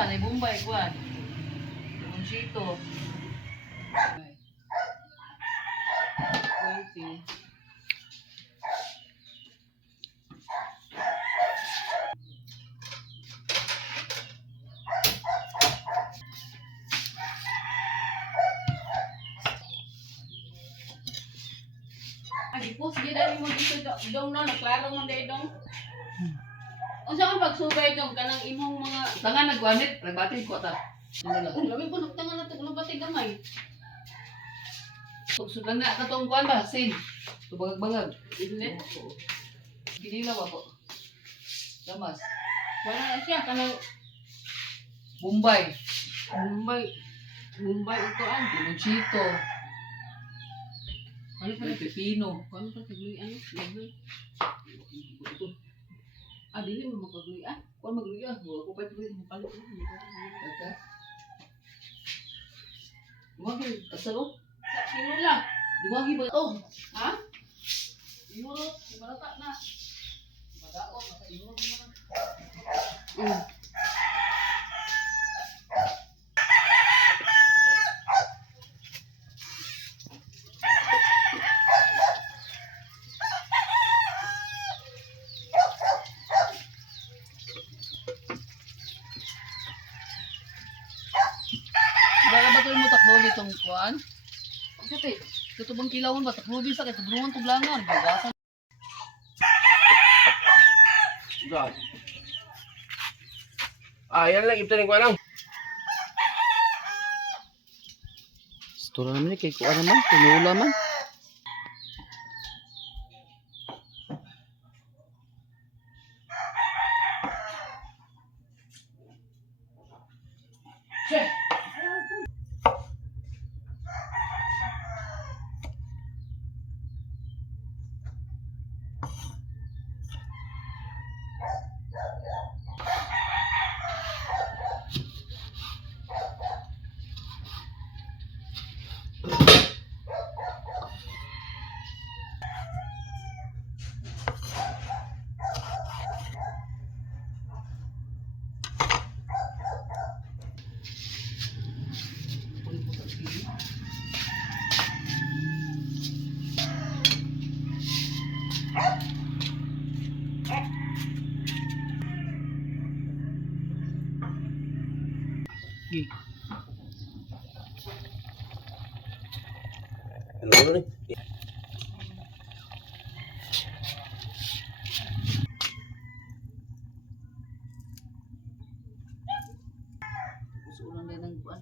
kuan, ay Bombay kuan. Conchito. 20. Ay, po, sige dali mo dito dong no, naklaro mo dahil dong. Unsa man pagsugay dong kanang imong mga Tangan nagwanit, nagbatid ko ta. Ano lang. labi po nagtangan na to bati gamay. Sudan na katong kuan ba, sin. Tubagag-bagag. Islet. Ginilaw ako. Damas. Wala na siya kanang Bombay. Mumbai ito an. Conchito. Ano pa May pepino. ano pa tigluy ano? Gamay. Ah, dili mo makagluy ah. Kuan magluya, wala ko pa ito mo palit. Aka. Dumagi, asalo? Sa sinula. Dumagi ba? Oh, Ha? Europe, malata na. Madaot, nasa Europe naman. Mm. Wala ba ito mo takbo ditong kuan? Pagkati, ito bang kilawon ba? Takbo bisa kay tubrungan tuglangan. Bagasan. God. Yan lang, ito ko lang. Store naman kay kuan naman, tinula man. Gi. Ano ni? Usulan din ng kuan.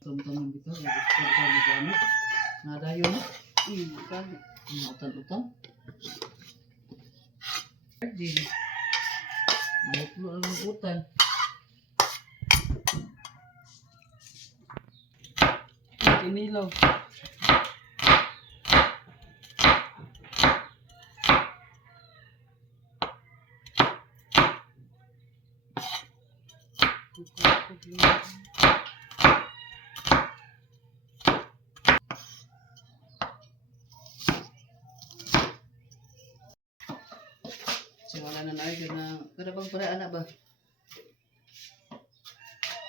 Teman-teman kita yang sekarang di sana, nada yun, Kan. utang-utang. Di, mau keluar ng utang. Inilaw. Wala na na na kada bang para anak ba?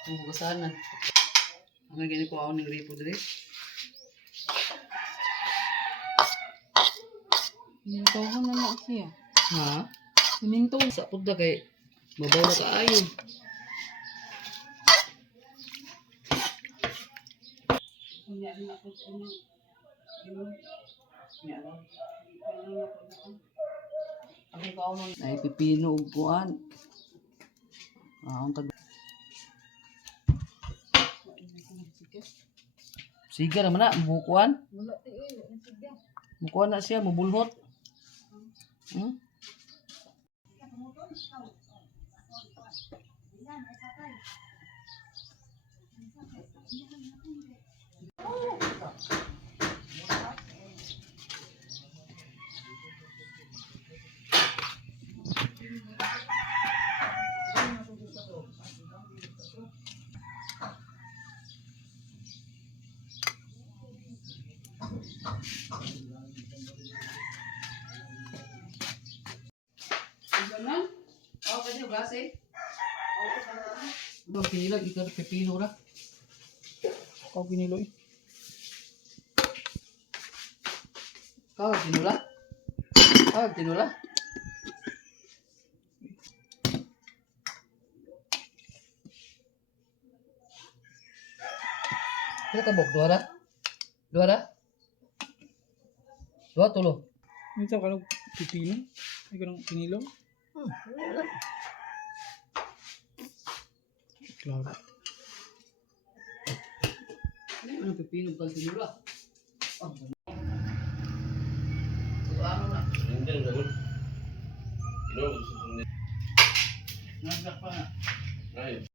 Ang hugasanan. Ang gani ko ako ng gripo dali. Minto ko na na siya. Ha? Minto. Sa pudda kay mabaw na kaayo. Kunya na ko kunya. Ang ikaw nun. Ay, pipino ug kuan. Ang tag... Siga naman na, bukuan. Wala tiil, sige. Bukuan na siya, mabulhot. Hmm? Ganon. Oh, kasi gase. Ba pinilag ikaw pipino ra. Kau piniloy. Kau tinula. Kau tinula. Kaya kabok dua ra. Dua ra. Dua tulo. Minsan ka nung pipino. Ay ka nung pinilaw. Klaro. Ano pipino kang tinula? Oh. So, ano na? Hindi na gawin. Ino, gusto ko Nagdak pa na. na.